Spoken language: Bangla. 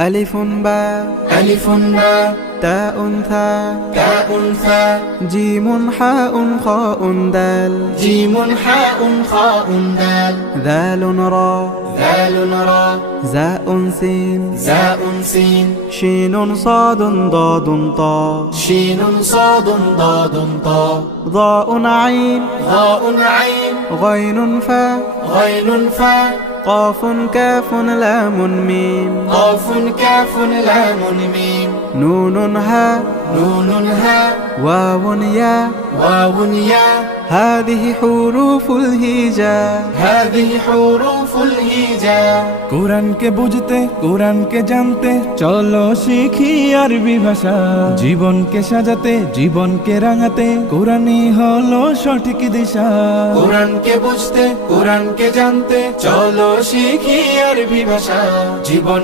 ألف باء ألف باء تاء ثاء تاء ثاء جيم حاء خاء دال جيم حاء خاء دال ذال راء ذال راء زاء سين زاء سين شين صاد ضاد طاء شين صاد ضاد طاء ضاء عين ضاء عين غين فاء غين فاء قاف كاف لام ميم قاف كاف لام ميم نون هاء نون هاء واو ياء واو ياء هذه حروف الهجاء هذه حروف الهجاء কোরআনকে বুঝতে কোরআনকে জানতে চলো শিখি আরবি ভাষা জীবনকে সাজাতে জীবনকে রাঙাতে কোরআনই হলো সঠিক দিশা কোরআনকে বুঝতে কোরআনকে জানতে চলো শিখি আরবি ভাষা জীবন